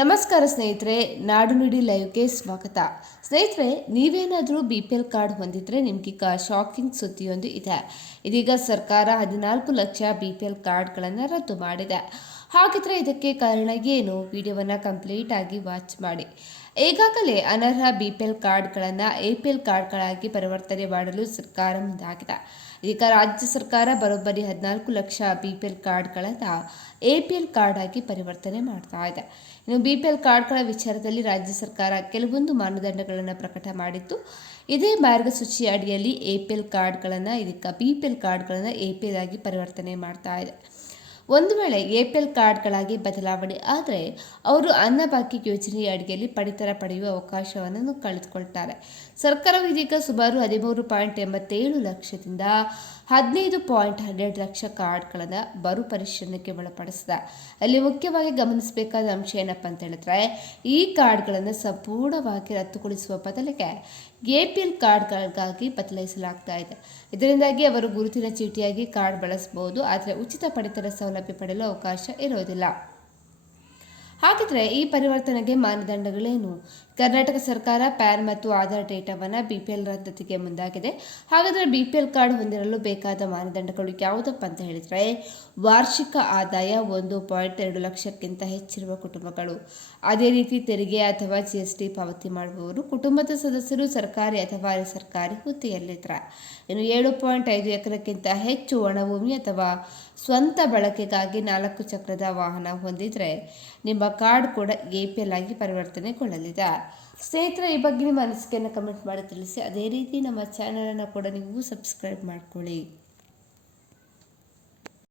ನಮಸ್ಕಾರ ಸ್ನೇಹಿತರೆ, ನಾಡು ನುಡಿ ಲೈವ್ಗೆ ಸ್ವಾಗತ. ಸ್ನೇಹಿತರೆ, ನೀವೇನಾದರೂ BPL ಕಾರ್ಡ್ ಹೊಂದಿದ್ರೆ ನಿಮಗೀಗ ಶಾಕಿಂಗ್ ಸುದ್ದಿಯೊಂದು ಇದೆ. ಇದೀಗ ಸರ್ಕಾರ 14 ಲಕ್ಷ BPL ಕಾರ್ಡ್ಗಳನ್ನು ರದ್ದು ಮಾಡಿದೆ. ಹಾಗಿದ್ರೆ ಇದಕ್ಕೆ ಕಾರಣ ಏನು? ವಿಡಿಯೋವನ್ನು ಕಂಪ್ಲೀಟ್ ಆಗಿ ವಾಚ್ ಮಾಡಿ. ಈಗಾಗಲೇ ಅನರ್ಹ BPL ಕಾರ್ಡ್ಗಳನ್ನು APL ಕಾರ್ಡ್ಗಳಾಗಿ ಪರಿವರ್ತನೆ ಮಾಡಲು ಸರ್ಕಾರ ಮುಂದಾಗಿದೆ. ಈಗ ರಾಜ್ಯ ಸರ್ಕಾರ ಬರೋಬ್ಬರಿ 14 ಲಕ್ಷ BPL ಕಾರ್ಡ್ಗಳನ್ನು APL ಕಾರ್ಡ್ ಆಗಿ ಪರಿವರ್ತನೆ ಮಾಡ್ತಾ ಇದೆ. ಇನ್ನು BPL ಕಾರ್ಡ್ಗಳ ವಿಚಾರದಲ್ಲಿ ರಾಜ್ಯ ಸರ್ಕಾರ ಕೆಲವೊಂದು ಮಾನದಂಡಗಳನ್ನು ಪ್ರಕಟ ಮಾಡಿತ್ತು. ಇದೇ ಮಾರ್ಗಸೂಚಿ ಅಡಿಯಲ್ಲಿ APL ಕಾರ್ಡ್ಗಳನ್ನು ಇದೀಗ BPL ಕಾರ್ಡ್ಗಳನ್ನು APL ಆಗಿ ಪರಿವರ್ತನೆ ಮಾಡ್ತಾ ಇದೆ. ಒಂದು ವೇಳೆ APL ಕಾರ್ಡ್ಗಳಾಗಿ ಬದಲಾವಣೆ ಆದರೆ ಅವರು ಅನ್ನಭಾಗ್ಯ ಯೋಜನೆಯ ಅಡಿಯಲ್ಲಿ ಪಡಿತರ ಪಡೆಯುವ ಅವಕಾಶವನ್ನು ಕಳೆದುಕೊಳ್ತಾರೆ. ಸರ್ಕಾರವು ಇದೀಗ ಸುಮಾರು 13.87 ಲಕ್ಷದಿಂದ 15.12 ಲಕ್ಷ ಕಾರ್ಡ್ಗಳನ್ನು ಮರುಪರಿಶೀಲನೆಗೆ ಒಳಪಡಿಸಿದೆ. ಅಲ್ಲಿ ಮುಖ್ಯವಾಗಿ ಗಮನಿಸಬೇಕಾದ ಅಂಶ ಏನಪ್ಪ ಅಂತ ಹೇಳಿದ್ರೆ, ಈ ಕಾರ್ಡ್ಗಳನ್ನು ಸಂಪೂರ್ಣವಾಗಿ ರದ್ದುಗೊಳಿಸುವ ಬದಲಿಗೆ APL ಕಾರ್ಡ್ಗಳಿಗಾಗಿ ಬದಲಾಯಿಸಲಾಗ್ತಾ ಇದೆ. ಇದರಿಂದಾಗಿ ಅವರು ಗುರುತಿನ ಚೀಟಿಯಾಗಿ ಕಾರ್ಡ್ ಬಳಸಬಹುದು, ಆದರೆ ಉಚಿತ ಪಡಿತರ ಸೌಲಭ್ಯ ಪಡೆಯಲು ಅವಕಾಶ ಇರೋದಿಲ್ಲ. ಹಾಗಿದ್ರೆ ಈ ಪರಿವರ್ತನೆಗೆ ಮಾನದಂಡಗಳೇನು? ಕರ್ನಾಟಕ ಸರ್ಕಾರ ಪ್ಯಾನ್ ಮತ್ತು ಆಧಾರ್ ಡೇಟಾವನ್ನು BPL ರದ್ದತಿಗೆ ಮುಂದಾಗಿದೆ. ಹಾಗಾದರೆ BPL ಕಾರ್ಡ್ ಹೊಂದಿರಲು ಬೇಕಾದ ಮಾನದಂಡಗಳು ಯಾವುದಪ್ಪ ಅಂತ ಹೇಳಿದರೆ, ವಾರ್ಷಿಕ ಆದಾಯ 1.2 ಲಕ್ಷಕ್ಕಿಂತ ಹೆಚ್ಚಿರುವ ಕುಟುಂಬಗಳು, ಅದೇ ರೀತಿ ತೆರಿಗೆ ಅಥವಾ GST ಪಾವತಿ ಮಾಡುವವರು, ಕುಟುಂಬದ ಸದಸ್ಯರು ಸರ್ಕಾರಿ ಅಥವಾ ಅರೆ ಸರ್ಕಾರಿ ಹುದ್ದೆಯಲ್ಲಿದ್ದಾರೆ. ಇನ್ನು 7.5 ಎಕರೆಗಿಂತ ಹೆಚ್ಚು ಒಣಭೂಮಿ ಅಥವಾ ಸ್ವಂತ ಬಳಕೆಗಾಗಿ 4 ಚಕ್ರದ ವಾಹನ ಹೊಂದಿದ್ರೆ ನಿಮ್ಮ ಕಾರ್ಡ್ ಕೂಡ APL ಆಗಿ ಪರಿವರ್ತನೆಗೊಳ್ಳಲಿದೆ. ಸ್ನೇಹಿತರೆ, ಈ ಬಗ್ಗೆ ನಿಮ್ಮ ಅನಿಸಿಕೆಯನ್ನು ಕಮೆಂಟ್ ಮಾಡಿ ತಿಳಿಸಿ. ಅದೇ ರೀತಿ ನಮ್ಮ ಚಾನಲನ್ನು ಕೂಡ ನೀವು ಸಬ್ಸ್ಕ್ರೈಬ್ ಮಾಡ್ಕೊಳ್ಳಿ.